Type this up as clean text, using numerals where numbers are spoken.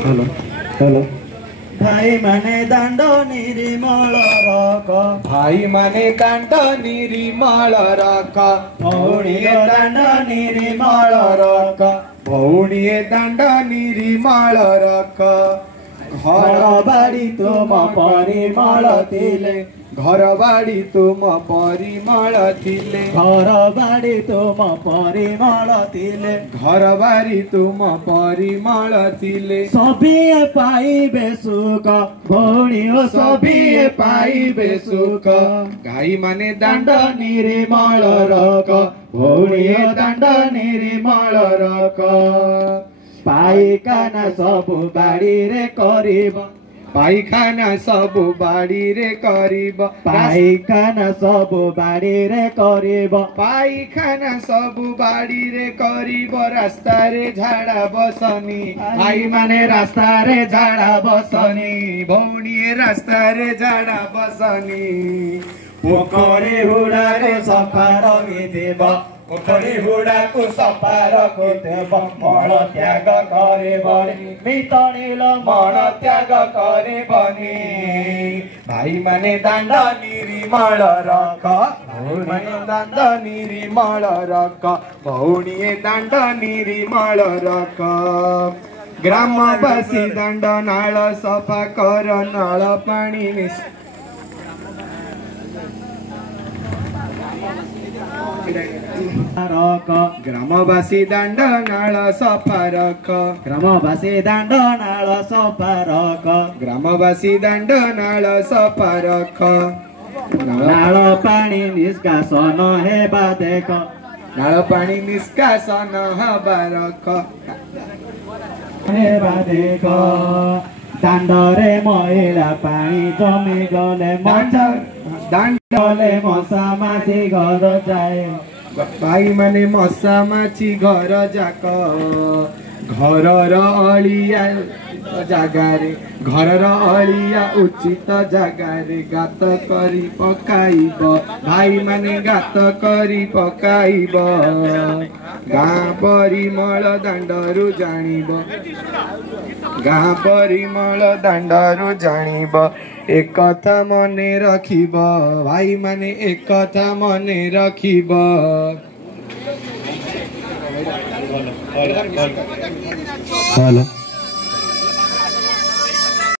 hello hello भाई माने दांड निर्मल रक भाई माने दांड निर्मल रक भौणीए दांड निर्मल रक भौणीए दांड निर्मल रक घर बाड़ी तुम परिमल थिले घर बाड़ी तुम परिमल थिले घर बाड़ी तुम परिमल थिले घर बाड़ी तुम परिमल थिले सभिए पाइबे सुख भौणी ओ सभिए पाइबे सुख गाई माने दांड निर्मल रक भौणी दांड निर्मल रक पाइखाना सबु बाड़ी रे करिब पाइखाना सबु बाड़ी रे करिब पाइखाना सबु बाड़ी रे करिब पाइखाना सबु बाड़ी रे करिब रास्ता रे झाड़ा बसनी भाई माने रास्ता रे झाड़ा बसनी भौणी रास्ता रे झाड़ा बसनी पोखरी हुड़ा रे सफा रखिदेब पोखरी हुड़ा को सफा रखिदेब मल त्याग करिबनी मितणिल मल त्याग करिबनी भाई माने दांड निर्मल रख भौणी माने दांड निर्मल रख भौणी दांड निर्मल रख ग्रामवासी दांड नाल सफा कर नल पानी ग्रामवासी दांड नाल सफा रख ग्रामवासी दांड नाल सफा रख ग्रामवासी दांड नाल सफा रख नाल पानी निष्कासन हेबा देख नाल पानी निष्कासन हेबा रख हेबा देख दांडरे मैला पानी जमी गले दांडले मशा माछी घर जाए भाई माने मशा माछी घर जाक घर अलिया जगारे घर अलिया उचित जगारे गात करी पकाइब भाई माने गात करी पकाइब गाँ परिमल दांडरू जानिब गाँ परिमल दांडरू जानिब एक कथा मने रखिब भाई माने एक कथा मने रखिब हेलो